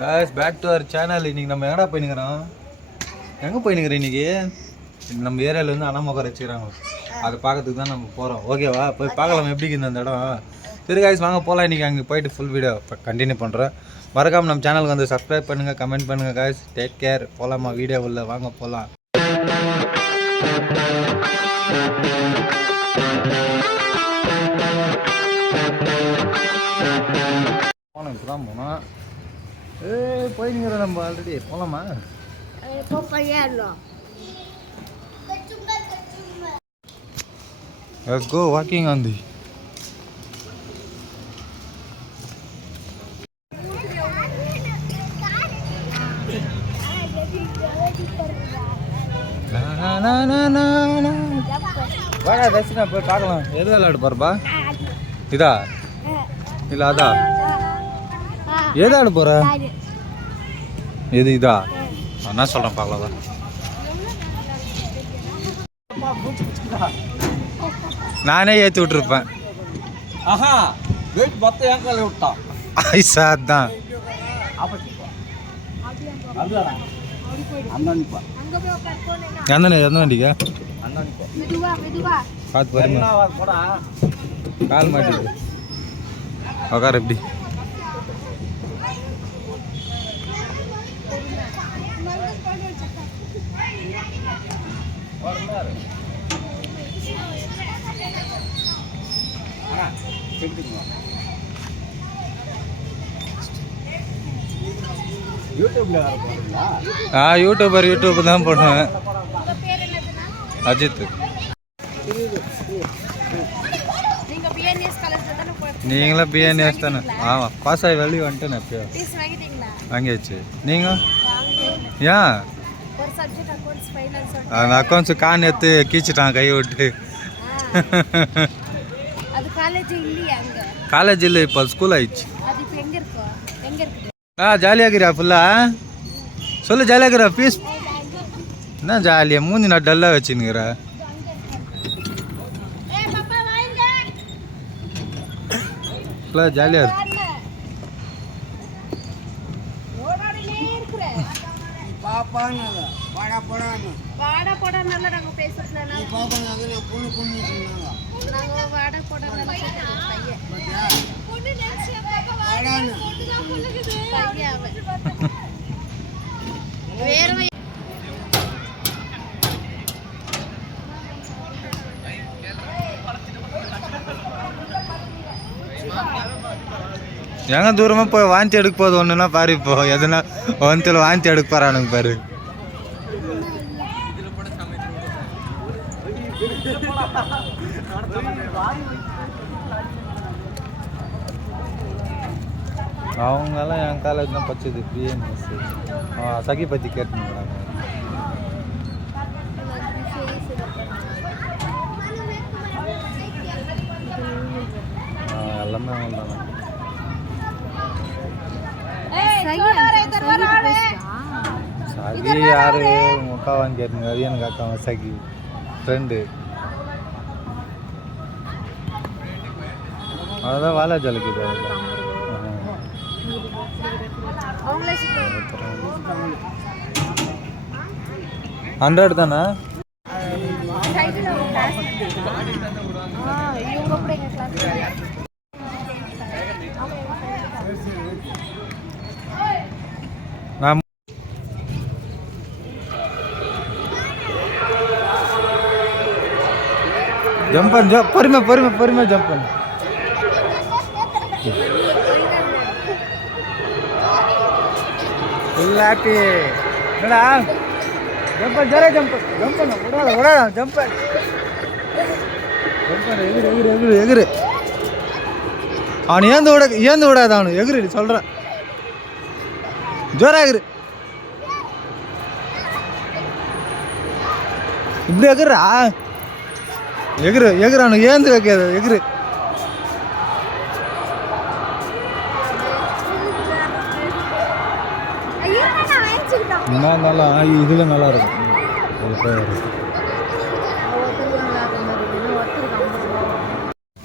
guys, back to our channel. இன்னைக்கு நம்ம எங்கடா போயினுக்கிறோம்? எங்கே போயினுக்கிறோம் இன்னைக்கு? நம்ம ஏரியாவில் வந்து அண்ணாமக்கார வச்சுக்கிறாங்க. அதை பார்க்கறதுக்கு தான் நம்ம போகிறோம். ஓகேவா? போய் பார்க்கலாம் எப்படி இருக்குது அந்த இடம். சரி guys, வாங்க போகலாம். இன்றைக்கி அங்கே போயிட்டு ஃபுல் வீடியோ கண்டினியூ பண்ணுறேன். மறக்காமல் நம்ம சேனலுக்கு வந்து சப்ஸ்கிரைப் பண்ணுங்கள், கமெண்ட் பண்ணுங்கள் guys. Take care. போகலாமா வீடியோ உள்ள? வாங்க போகலாம். போனோம், இப்போ தான் போனோம். போயினுங்கிற நம்ம ஆல்ரெடி. போகலாமா? Let's go walking on the வாடா தர்ஷனா போய் பார்க்கலாம். எது விளையாடு போறப்பா? இதா இல்ல அதா? எது ஆடு போற? எது இதா? நான் சொல்றேன் பார்க்கலாம். நானே ஏற்றி விட்டுருப்பேன். ஆஹா வெயிட் மொத்தம் என் கால விட்டான். ஐசா தான் எந்த வண்டிக்கா? பார்த்து பாருங்க, கால் மாட்டிருக்கு. உக்கார எப்படி? யூடியூப் தான் போடுவேன். அஜித். நீங்களும் பிஎன்எஸ் தானே? ஆமாம், பாஸ் ஆகி வெளியே வந்துட்டேன். எப்பயோ வாங்கியாச்சு. நீங்கள் ஏன் அந்த அக்கௌண்ட்ஸு கான் எடுத்து கீச்சிட்டான் கை விட்டு. காலேஜ் இல்லை, இப்போ ஸ்கூல் ஆயிடுச்சு. ஜாலியாக இருக்கிறா ஃபுல்லா? சொல்லு, ஜாலியாக இருக்கிறா? ஃபீஸ் என்ன ஜாலியாக? மூஞ்சி நான் டல்லாக வச்சுன்னுக்கிற. ஃபுல்லாக ஜாலியாக இருக்கு. எங்க தூரமா போய் வாந்தி எடுக்க போகுது ஒண்ணுன்னா பாரு. இப்போ எதுனா வந்து வாந்தி எடுக்க போறானுங்க பாரு. அவங்கெல்லாம் என் காலேஜ் தான் படிச்சது, பிஎன்எஸ். சகி பற்றி கேட்டுங்கிறாங்க. எல்லாமே அவங்க தானே. சகி யாரு? முக்கா வாங்கி கேட்டுங்க. அது எனக்கு அக்கா சகி ஃப்ரெண்டு. அதுதான் வாலாஜாலுக்கு இது. 100 தானே? ஜம்ப் பண்ணு, பொறுமை ஜம்ப் பண்ணு. இல்லாட்டி என்னடா ஜம்ப் பண்ணு, ஜரா ஜம்ப் பண்ணு. விடாத ஜம்ப் பண்ணு. எகிரு. அவனு ஏந்து விடாத. அவனு எகிரு சொல்கிறேன். ஜோரா எகிரு. இப்படி எகிரா. எகிரு. அவனு ஏந்து வைக்காத. எகிரு. என்ன இருந்தாலும் இதில் நல்லா இருக்கும்.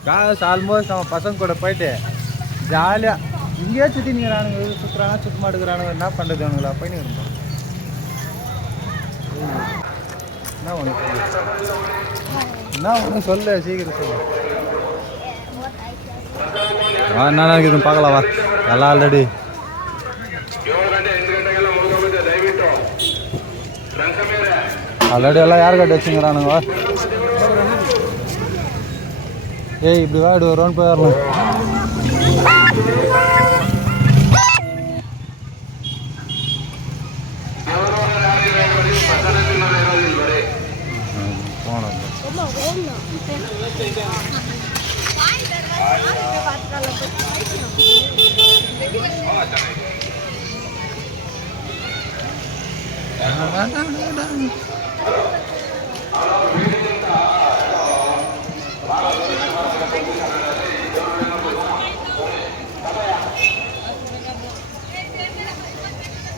காசு ஆல்மோஸ்ட் நம்ம பசங்க கூட போயிட்டு ஜாலியாக இங்கேயே சுற்றி நிற்கிறானுங்க, சுற்றுறாங்க, சுற்ற மாட்டுக்கிறானுங்க. என்ன பண்ணுறது அவனுங்களா? போய் நிற்கிறோம். என்ன ஒன்று சொல்லு, என்ன ஒன்று சொல்லு, சீக்கிரம் சொல்லு. என்ன இருக்குதுன்னு பார்க்கலாம் வா. எல்லாம் ஆல்ரெடி எல்லாம் யார் கட்டி வச்சுங்கிறானுங்க. ஏய் இப்படி வா, இப்படி ஒரு ரவுண்ட் போய் வரலாம்.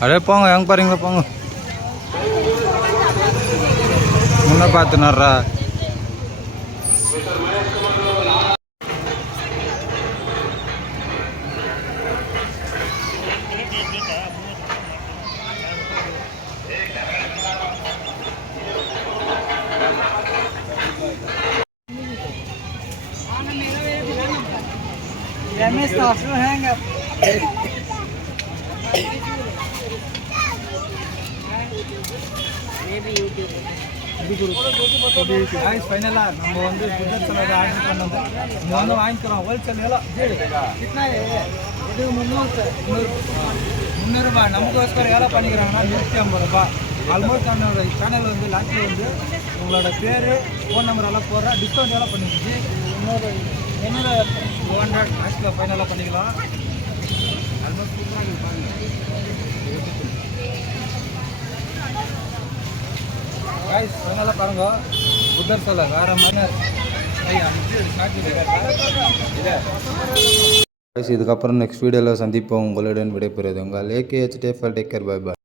அப்படியே போங்க, எங்கே பாருங்களா போங்க. முன்ன பார்த்து நடுறா. ஃபைனலாக நம்ம வந்து புத்தர் சிலை ஆர்டர் பண்ணது இங்கே வந்து வாங்கிக்கிறோம். ஹோல்சேல் எல்லாம் இது 300 ரூபாய். நமக்கு வேலை பண்ணிக்கிறாங்கன்னா 150 ரூபாய். ஆல்மோஸ்ட் நம்மளோட சேனல் வந்து லாஸ்ட்டில் வந்து உங்களோட பேர், ஃபோன் நம்பர் எல்லாம் போடுறேன். டிஸ்கவுண்ட் எல்லாம் பண்ணிக்கிச்சு. இன்னொரு 200 லாஸ்ட்டில் ஃபைனலாக பண்ணிக்கலாம். ஆல்மோஸ்ட் ஃபைனலாக பாருங்க, புத்தர் சிலை வேறு மாதிரி. இதுக்கப்புறம் நெக்ஸ்ட் வீடியோவில் சந்திப்போம். உங்களுடன் விடைபெறுவது உங்கள் AKH. Take care, bye bye.